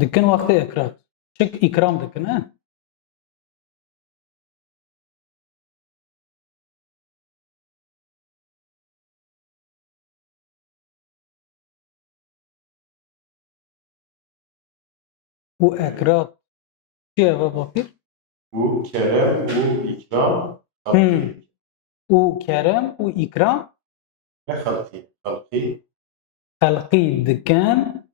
دكن وقت إكرات شك إكرام دكن وإكرات شيء بابير وكرم وإكرام وكرم وإكرام خلقي خلقي دكان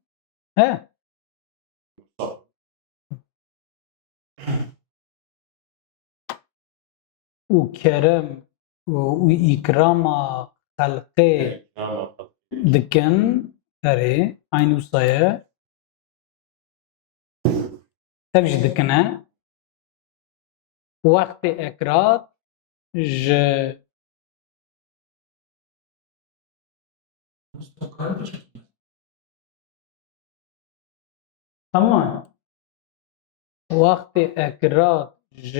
وكرم وإكرام خلقي دكان أري عين وصايا تبج دكنا وقت إكرات ج تمام وقت إكرات ج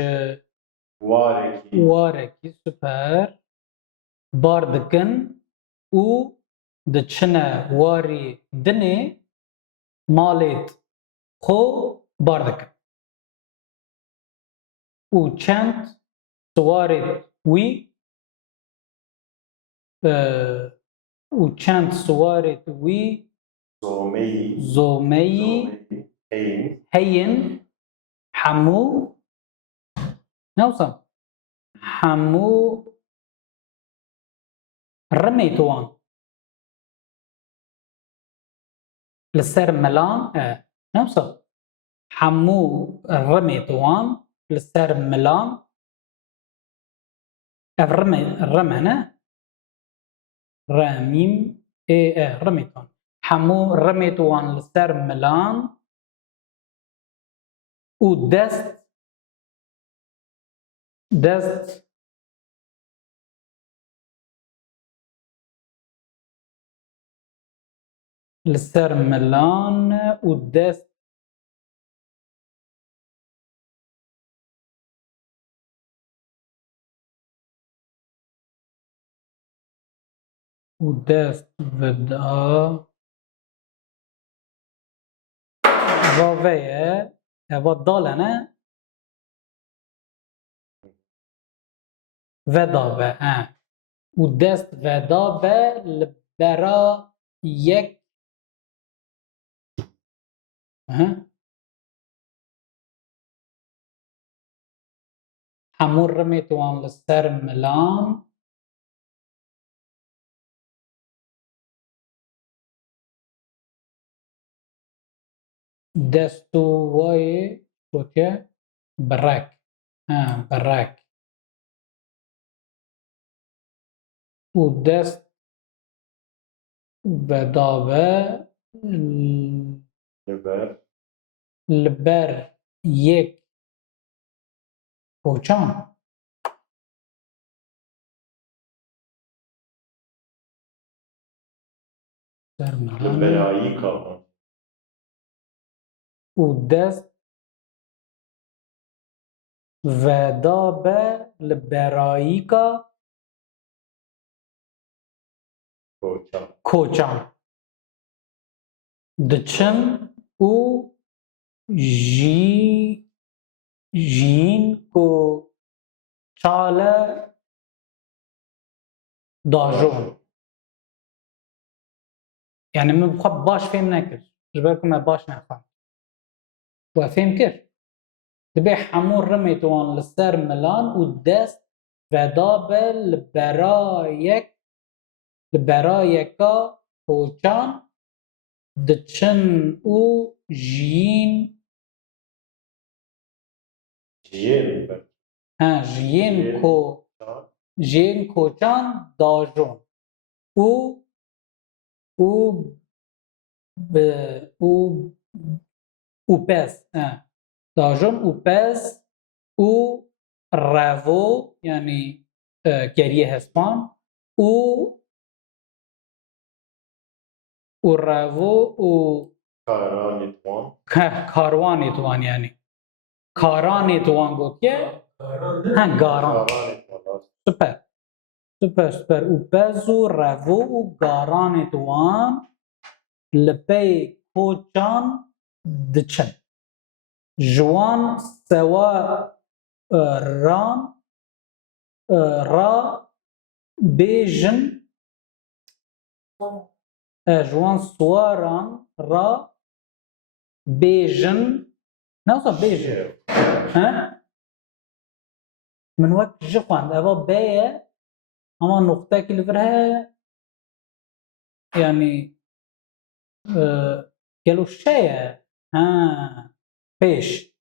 واركي سوبر باردكن و دچنا واري دني مالت خو باردكن و چند سوارت وي و چند سوارت وي زومي هين حمو نوصل حمو رميتوان لسر ملان نوصل حمو رميتوان لسر ملان رمنا راميم رميتوان حمو رميتوان لسر ملان و دست لسر ملان و دست ودا وفيه وضالنا ودابه ودست ودابه لبرا يك حمور رميتوان لسر ملان دستو واي وكا براك براك ودست ودابه لبر يك كوچان سر ملان ودست ودابه لبرايكا كوچان دچن و جين کو چاله داجون يعني من بخب باش فهم نكر جبالكم ما باش نفهم وفهم كر دبي حمور رميتوان لسر ملان ودست ودابه لبرايكا كوچان دچن و جين جين كوچان داجون و پس داجون و پس و رافو يعني كريه هسبان و رافو و كارواني توان يعني كاراني توان گوتيه گاران سوپر و پس و رافو و گاراني توان لپی کوچان دچن جوان سوا ران را بيجن جوان سواران را بيجن نوصل بيجن ها من وقت جفان أبا باية أما نقطة كلفرها يعني قالوا الشاية ها بيش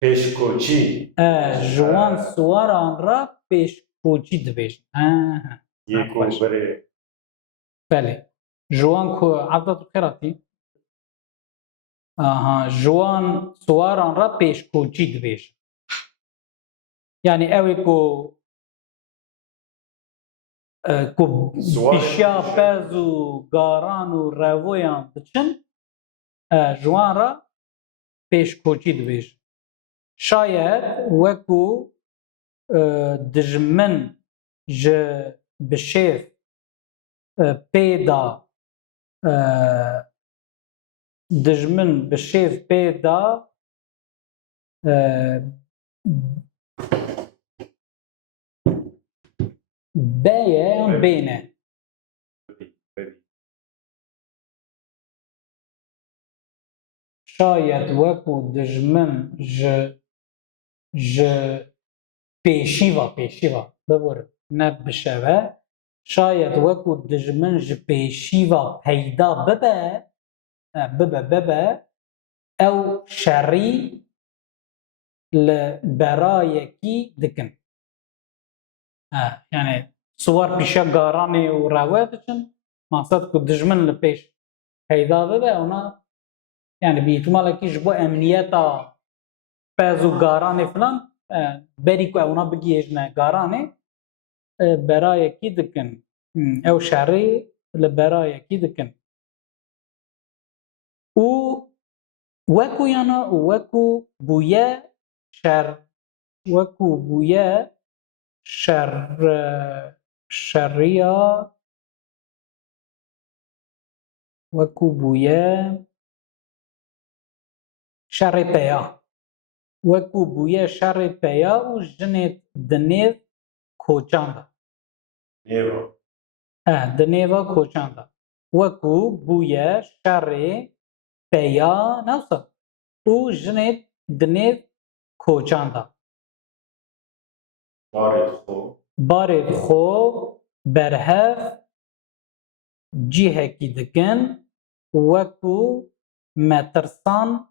پێشکۆچی جوان سواران را پیش کوچی دبیجن یەکۆبەرێ بله جوان کو عبدت قراتي جوان سواران را پیش کوچی دبیجن يعني اوي کو بيشيا بازو غاران و رويان دچن جوان را پیش کوچی دبیجن شاید وەکو دژمن ji bi şêv pêda dijmin bi şêv pêda bêye yan bêne şayet wekû dijmin ji pêşîva bibûrin ne bişeve şayet wekû dijmin ji pêşîva peyda bibe ew şerî li berayekî dikin yani siwar pîşa garanê û rewe diçin maksed ku dijmin li pêş peyda bibe ona yani bi ihtimalekî ji bo emniyeta pez û garanê filan berî ku ew bigihêjine garanê berayekî dikin ew şerî li berayekî dikin û wekû yana wekû bûye şer wekû bûye şerriya wekû bûye şerê peya wekû bûye şerê peya û jinê di nêv koçan da nêva di nêva koçan da wekû bûye şerê peya newsa û jinê di nêv koçan da barê xwe berhev cihekî dikin wekû metirsan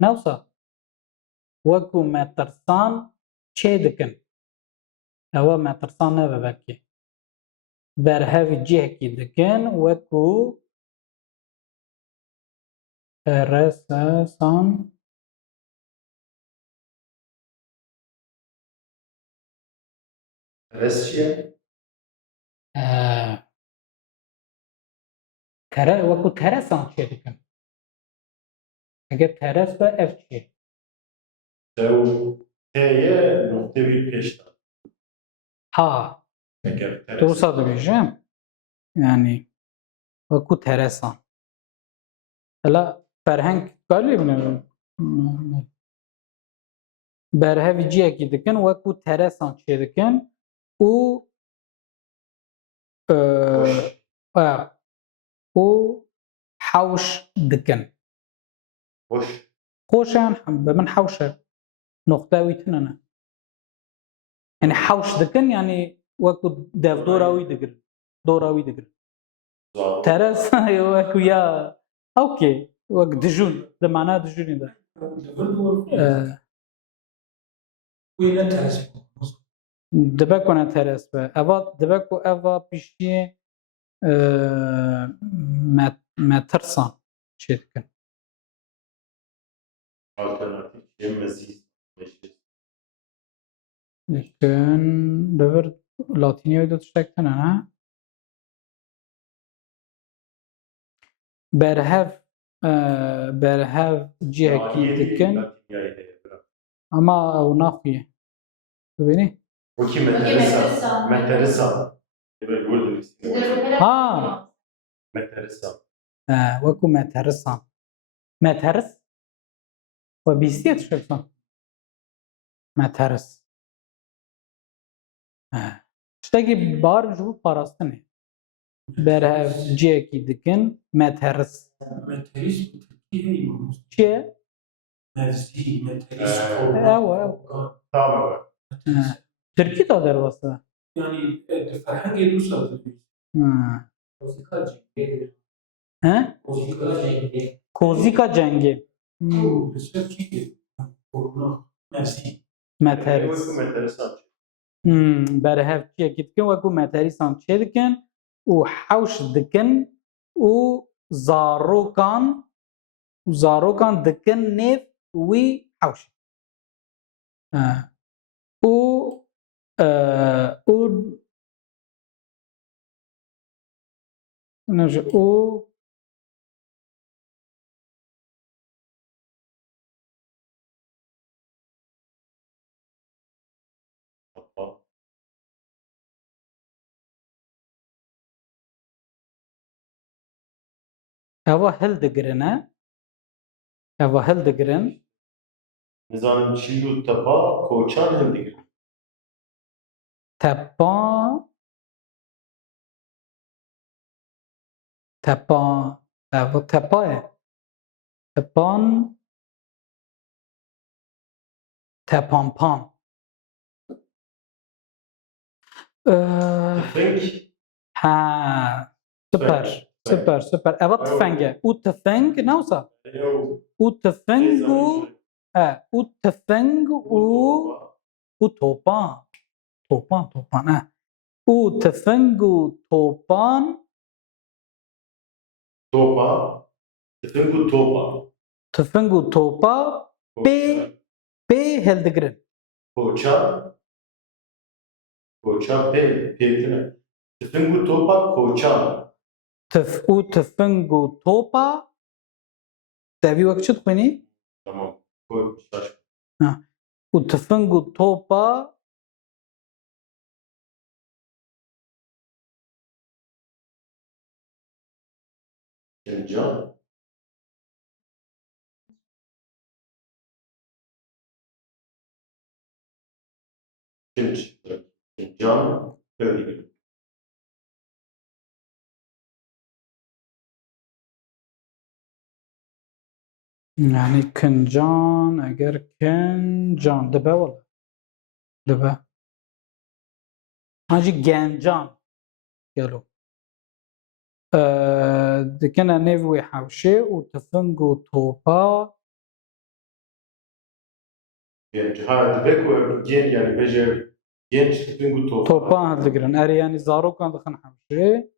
newsa wekû metirsan çê dikin ew metirsan nebe belkî berhevî cihekî dikin wekû teresan teres çi ye wekû teresan çê dikin eger teres be ev çi ye ew teye noktevî pêş da ha eger teres Doğrusa dibêjim yani wekû teresan hela ferheng galê bine berhevî cihekî dikin wekû teresan çê dikin û hewş dikin xweş yan bi min hewş e noqta wî tune ne yani hewş dikin yani wekû devdora wî digirin dora wî digirin teres wekû ya okey wek dijûn di mana dijûnê de dibe ku ne teres be eva dibe ku eva piştiyê metirsan çê dikin alternatif çi ye mezîz dikin li vir latîniyê de tiştek tune ne berhev cihekî dikin ama ew naxuye dibînî wekî meterisan ha meterisan wekû meterisan مترس و بیستیت شکسان مترس شتاقی بار جو پاراستنه بره جیه کی دکن مترس متریس ترکیه ایمانوس چیه؟ مفزی متریس اوه Tamam. ترکی تا در واسه yani فرهنگ روس داریم موسیقا جنگی موسیقا جنگی کوزیکا جنگی بسیار چیه کرونا مفزی مترس Enteresan. بره هفچیه کی دکن وکو متریسان چه دکن و حوش دکن و زاروکان دکن نیف وی حوش او نجا او اوا هل دگرنه اوا هل دگرن Nizanın çiğ tapa koçan hendik. تپان اوا تپاه تپانپان Tüfek. ها سپر اوا تفنگه او تفنگ نوسا او تفنگو او تفنگ او توپان او تفنگو توپان Topa. Tüfek topa. تفنگو توپا بي هلدگرن Koçan. Koçan peytine. Tüfek topa koçan. او تفنگو توپا تابي وقت شو تقني Tamam. Koçan. او تفنگو توپا Can. Can. Hendik. يعني كنجان اگر كنجان دبا ولا دبا هاجي جنجان قالوا دكنا نيفوي حوشي وتفنجو توبا Genç. Ha tüfek o genç yani bece genç tüfek topa. توبا هالدقرن اري يعني زارو كان دخن حوشي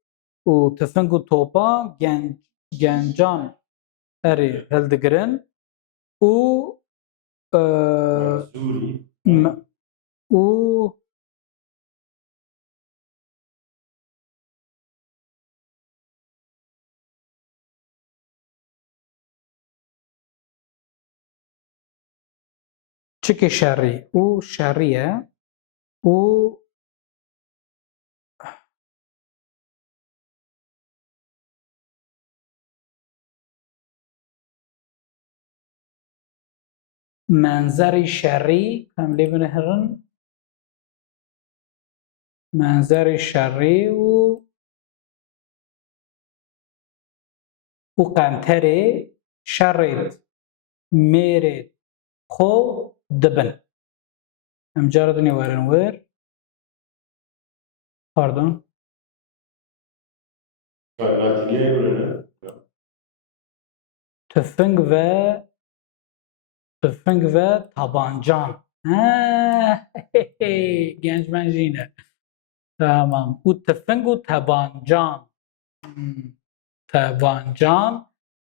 وتفنجو توبا جنجان اري هالدقرن و Zuri. و تشكي شري و شرية و منظري شري كم لي بنهرن منظري شري و قنتري شريت ميرت خو دبن ام جاردني ورن وير pardon Latiniye öyle. tüfeng ve tabancan. Genç bencine. Tamam. Bu tüfeng ve tabancan. Tabancan.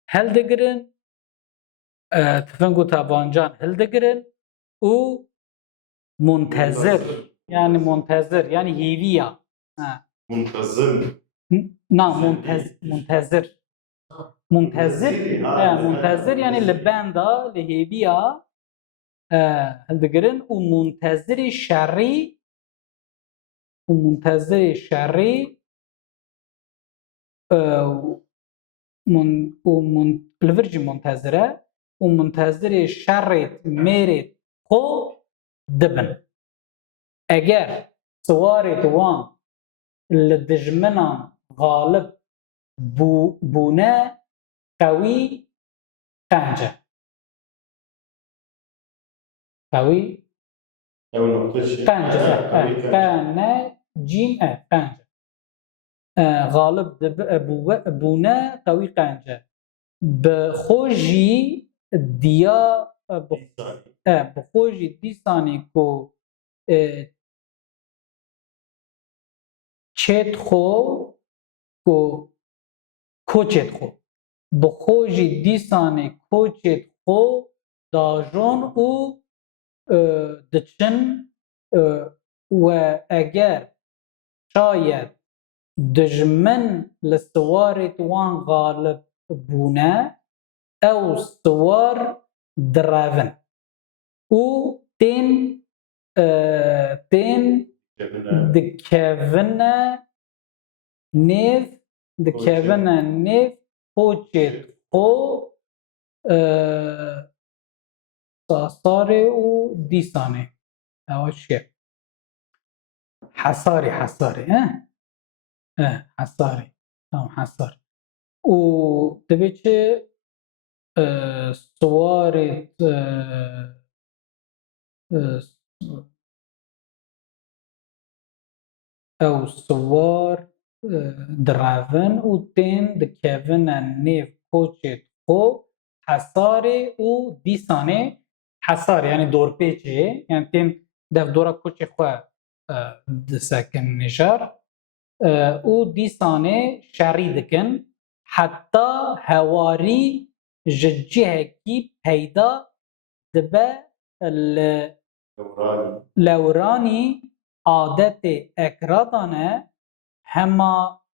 Heldegirin. Tüfeng ve tabancan heldegirin. O muntezir. Yani muntezir. Yani hiviya. Muntazım. Na muntezir. منتظر يعني لباندا لهيبيا هلدقرن ومنتظر شري الفرجي منتظرة ومنتظر شرط ميرت خو دبن اگر سوارت وان لدجمنا غالب بونا قوي قنجة قوي أو نقطة قنجة قنا جيم قنجة غالب بونا قوي قنجة بخوجي ديا بخوجي ديساني كو چت خو کو چت خو بخوجي ديساني کو چت خو داجون او دچن و اگر شاید دجمن لسوارت وان غالب بونا او سوار درافن او تين دكافنا نيف خوچت خو صاري و ديساني او شيء حصاري حصاري تمام حصاري و دبيتش سوارت او سوار درافن و تين دكافن نيف خوچت خو حصاري و ديساني حصاري يعني دور بيتشي يعني تين دف دورا كوچي خو دسكن نجار و ديساني شاري دكن حتى هواري ججيه كي پیدا دبه لوراني عادت اکرادانه هما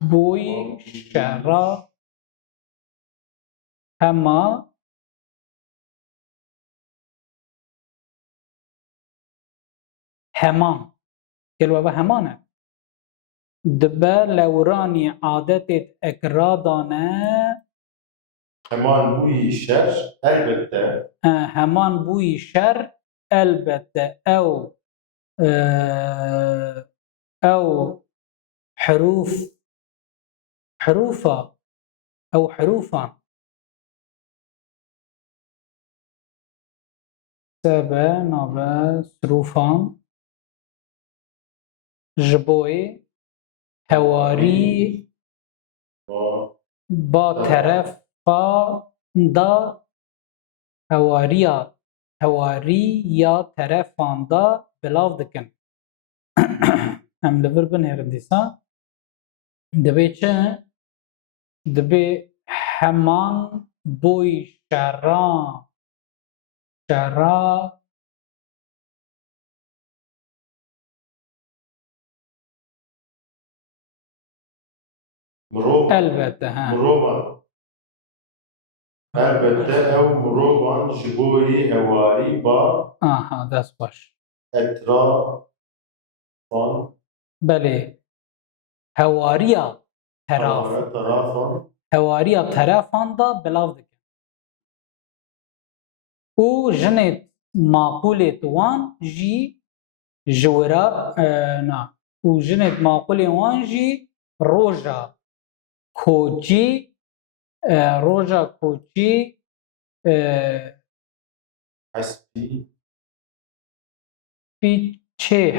بوی شهرا هما همان كلمة همانه دبه لوراني عادت اکرادانه همان بوی شر البته همان بوی شر البته او حروفا او حروفا سبه نابه سروفان جبوی هواری با طرف دا هواری یا طرفان دا بلاو دکن ام لور بن هرم دیسا دبی چه دبی همان بوی شرا البته مروبان البته او مروبان جبوی هواری با دست باش اطرافان بله هواریا طرفان دا بلاو دکن او جنت معقولت وان جی جورا او جنت معقول وان جی روژا کوچی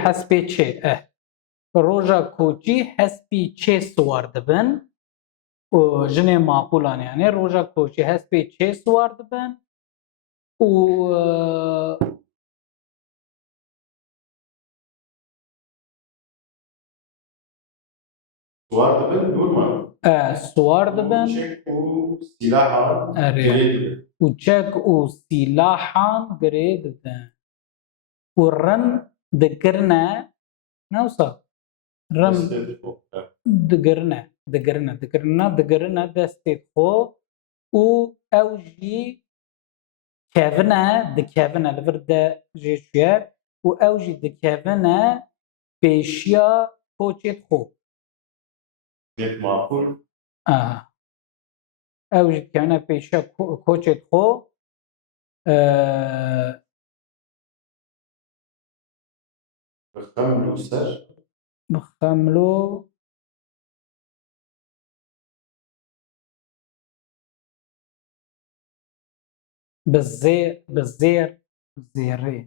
حسبی چه روژا کوچی حسبی چه سوار دبن و جنه معقولان یعنی روژا کوچی حسبی چه سوار دبن و سوار دبن و چک و سلاحان گرید دن و رم دگرنه نوصا رم دگرنه دستید خو و اوجی کهونه دکهونه لور ده جیشویه و اوجی دکهونه پێشیە کۆچێت خۆ بێت ماقول ئەو کەونە پێشیە کۆچێت خۆ بخەملو سەر بخەملۆ بزێر زێڕێ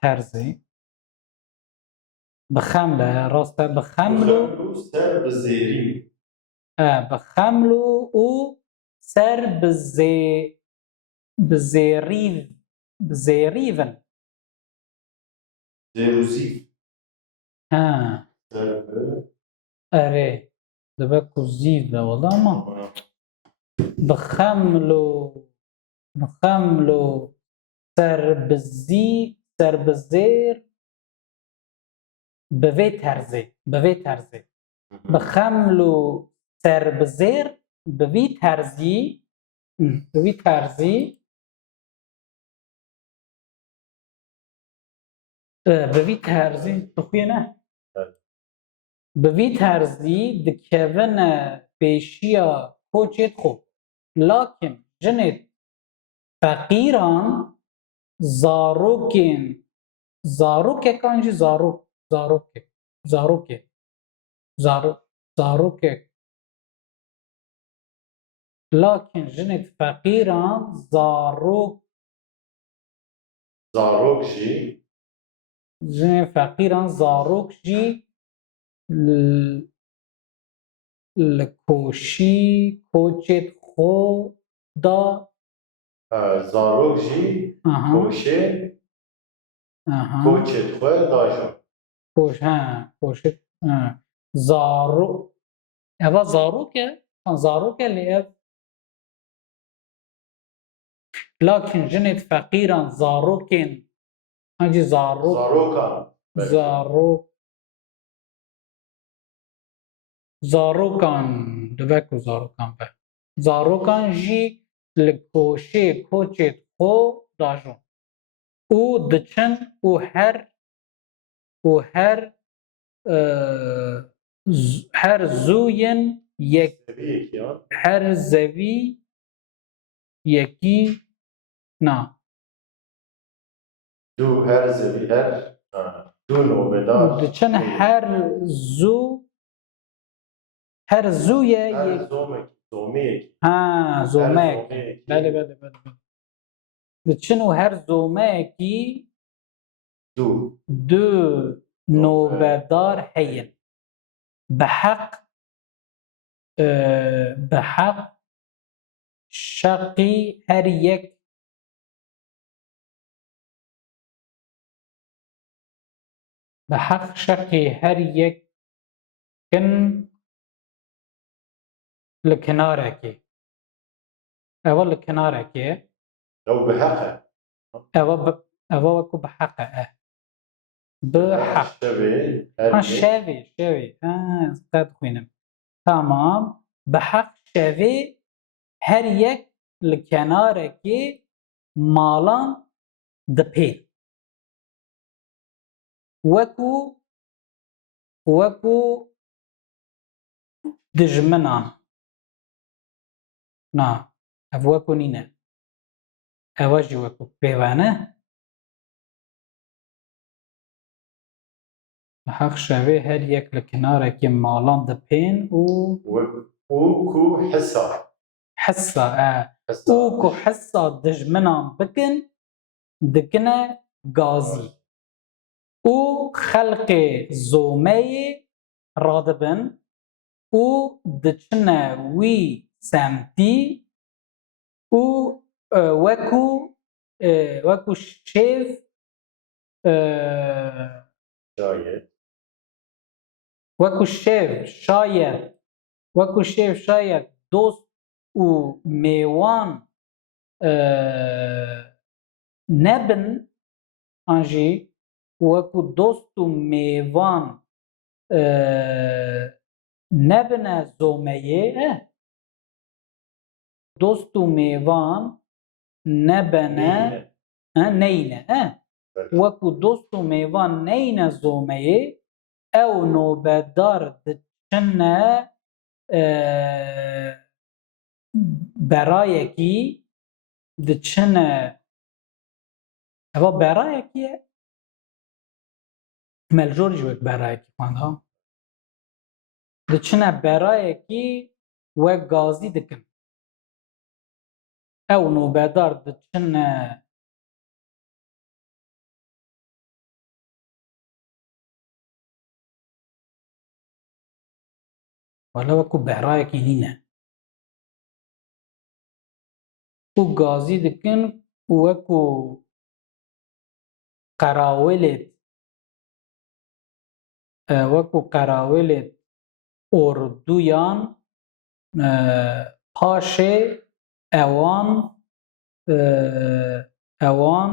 تەرزێ بخەملە ڕاستە بخەملو سەر بزێرین بخەملو و سەر بزێریڤن زێروزی سەر ئەرێ دەبێت و زیڤە وەڵامە بخەملو سەر بزێر بەvê terzê bixemlo serbizêr bi vî terzî bixwîne bi vî terzî dikevine pêşiya koçê xwe lakin jinê feqîran zarokekan jî zarokek lakin jinê feqîran zarok jî jinê feqîran zarok jî li koşî koçê xwe da zarok jî koşê koçê xwe dajon koşê zarok eva zarok e lê ev lakin jinê feqîran zarokên hancî zarokan dibe ku zarokan be zarokan jî li koşê koçê xwe dajon û diçin û her zûyên her zevî yekî na du her zevî her du novedar diçin her zûye her zomeyek zomek belê diçin û her zomeyekî du novedar heyin biheq şeqî her yek kin li kinarekê eva li kinarekê ew biheqe eva wekû biheqe biheq şevê qed xwînim tamam biheq şevê her yek li kenarekê malan dipê wekû dijminan na ev wekû nîne eva jî wekû pêvane biheq şevê her yek li kenarekê malan dipên û ku hisa û ku hisa dijminan bikin dikine gazî û xelkê zomeyê radibin û diçine wî semtî û wekû şêv şayet dost û mêwan nebin an jî wekû dost û mêvan nebine zomeyê dost û mêvan nebene neyne wekû dost û mêvan neyne zomeyê ew nobedar diçine berayekî diçine eva berayekî ye meljor ji wek berayekî xwenda diçine berayekî wek gazî dikin ew nobedar diçine wala wekû berayekî nîne û gazî dikin û wekû qerawîlê orduyan paşê ewan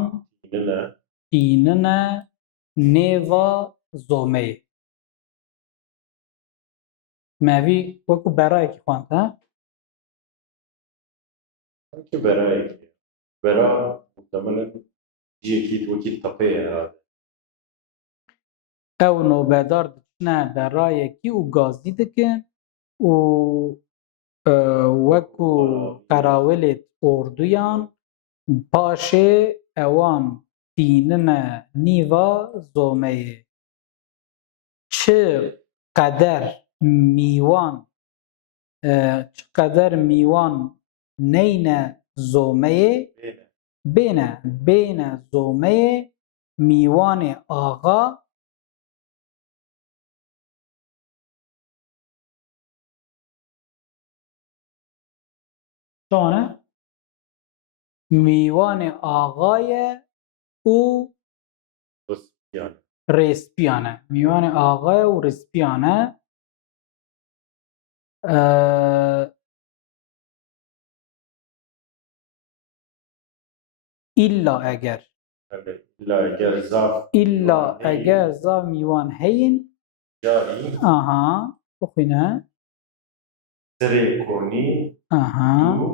tînine nêva zomeyê mevî wekû berayekî xwend Ki berayekî bera muhtemelen ciyekî wekî tepeyê herhalde. ew nobedar diçine berayekî û gazî dikin û wekû qerawîlê orduyan paşê ewan tînine nîva zomeyê çi qeder mîwan neyne zomeyê bêne zomeyê mîwanê axa çi wane mîwanê axa ye û Yani rêspiyan e mîwanê axa ye û rêspiyan e îlla eger zav mîwan heyîn carî bixwîne serê konî du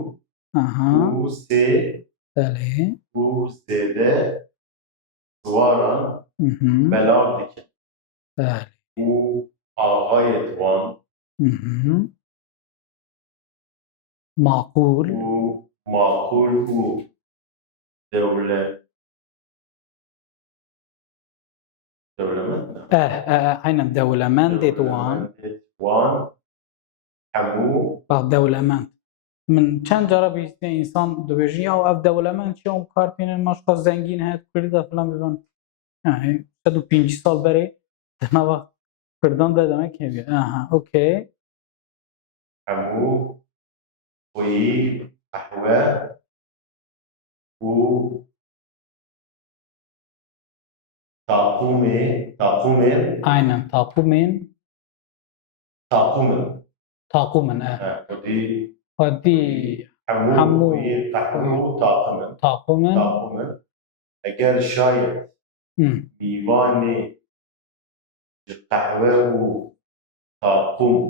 û sê belê û sêde siwaran belav dikin belê û axayê wan maqûl û maqûl û dewlemend aynen dewlemendê wan hemû dewlemend min çend cara bîstî însan dibêjin ya ev dewlemend çi ew kartînin maşqa zengîn heye Kurdî de filan bivan yani 150 sal berê di nava Kurdan de demek hêviye okey hemû xwîyî qehwe û taqûmên aynen taqûmên taqûmin xwedî hemû qehwe û taqûmin eger şayet mîvanê ji qehwe û taqûm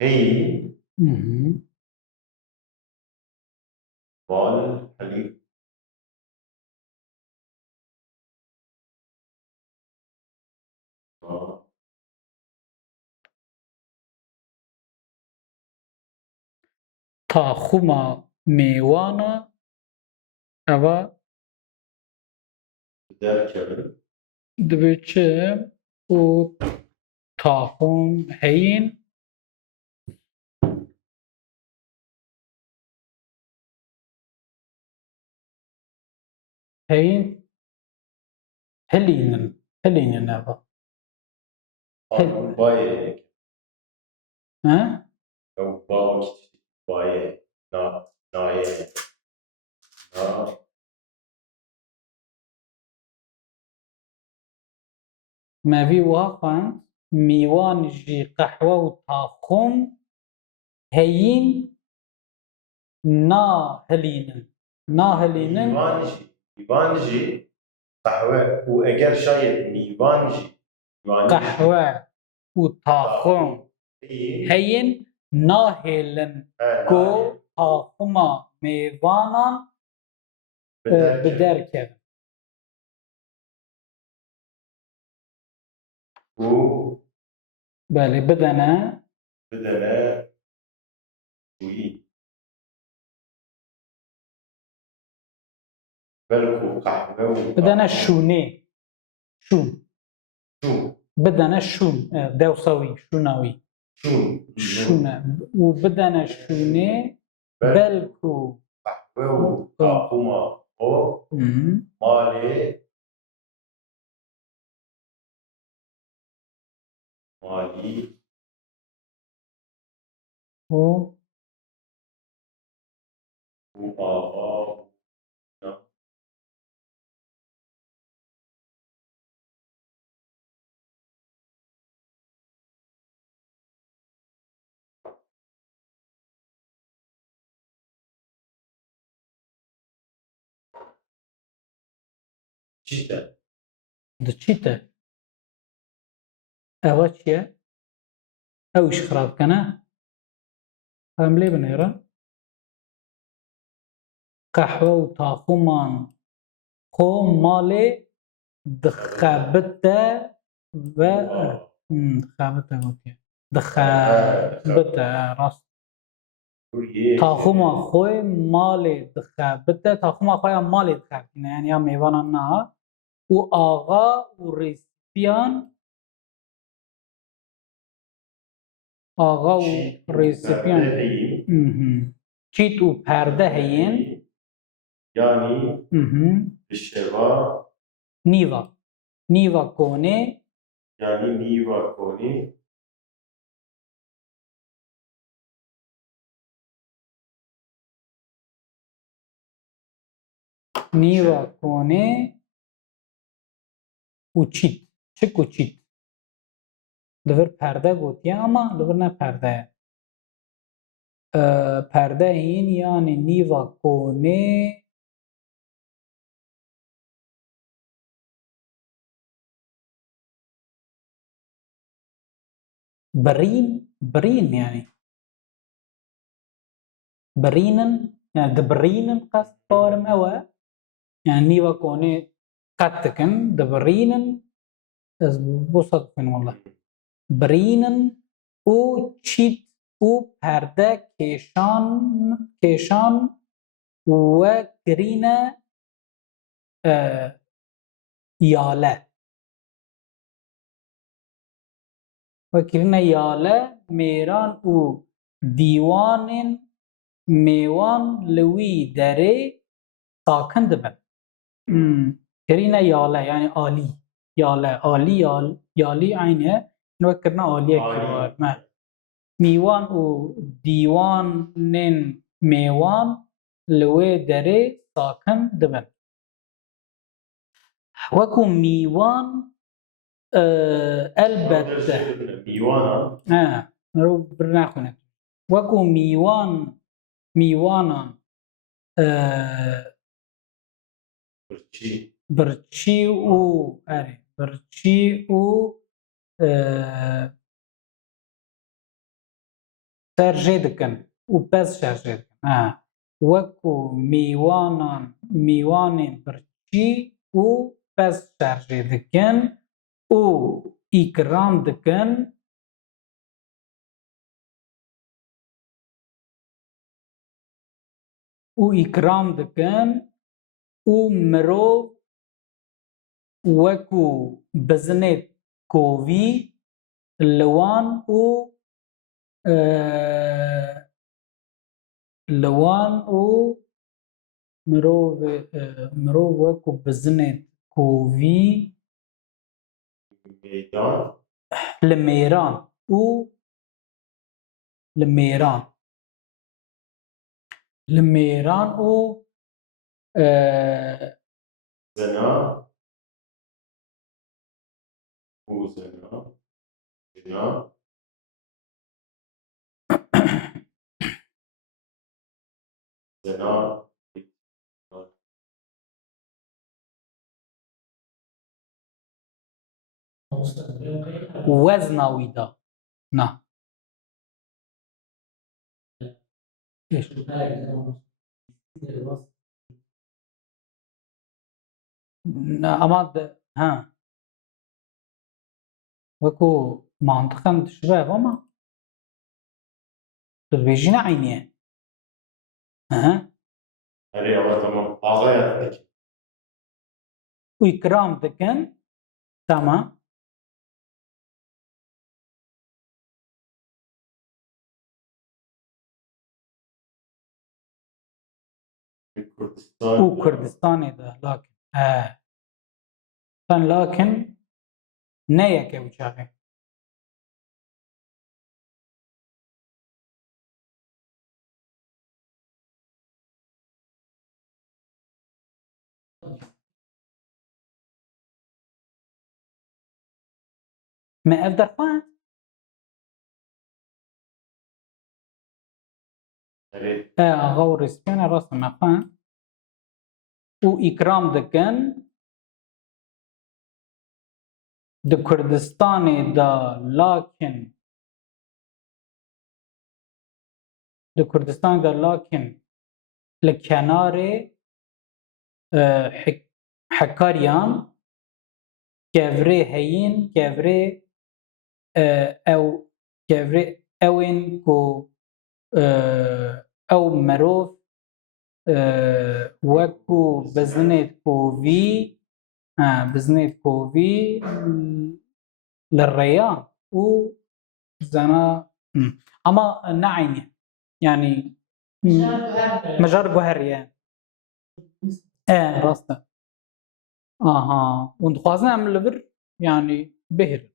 heyîn bal helî taxûma mêwan e eva derkevin dibe çi û taxûm heyîn hilînin eva bayê he ew bawekî tiştî bayê nayê mevî wiha xwend mîwan jî qehwe û taxûm heyîn nahilînin mîvan jî qehwe û eger şayet mîvan jî qehwe û taxûm heyîn nahêlin ku taxûma mêvanan bi derkevin و بله بدنه بدنه شويي بلكو قحوة بدنه شونه شون شون بدنه شون دوسوي شوناوي شون شونه وبدنه شونه بلكو قحوة وطاقمة أو مالي مالي و وآغا جدا دچيته اواتيه اوش خراب كنا هم لي بنيرا قحوة وطاقمان خو مالي دخابته و دخابته قلت دخابته راست تاخوما خوی مال دخابته تاخوما خوی مال دخابتینه یعنی هم میوانا نه و آغا و ریسیپیان چیت و پرده هین يعني بالشغال نیوا کونه يعني نيوا كوني نیوا کونه و چیت چک و چیت لور پرده گوتیه اما لور نه پرده پرده هین یعنی نیوا کونه برين يعني برينن يعني دبرينن قصد طارم أوا يعني نيوا كوني قتكن دبرينن از بصدفن والله برينن او چيت او پرده کشان و گرینه یاله و گرینه یاله میران او دیوان میوان لوی دره ساکن دبن گرینه یاله یعنی عالی یاله عالی یالی عینه نوکرنا عالیه کروار ما میوان او دیوان میوان لوی دره ساکن دبن وكو ميوان البته ميوانا مرو برناخونه وكو ميوانا برچی او برچی او شارژه دکن و پس شارژه دکن وكو ميوان برچی او پس شارژه دکن او اکرام دکن او مرو وكو بزنت كوفي لوان او مرو وكو بزنت كوفي ميدان لميران او لميران او زنا وزنا زنا زنا وزناويدا نا ايش نا اما ها وكو منطقا تشبه وما تبيجينا عينيه يعني أول تمام أغاية وإكرام دكن تمام كردستان وكردستاني ده لكن لكن نيك وشاغي ما أقدر فان يعني غور سبين رسم فان وإكرام دكن د كردستاني دا لكن لكناري حكاريان كافري هين كافري او كافري اوين كو او مروف وكو بزنيت كوفي بزنيت كوفي للريان و زنا اما نعيني يعني مجار جوهريان راسته وندخوازنا من البر يعني بهر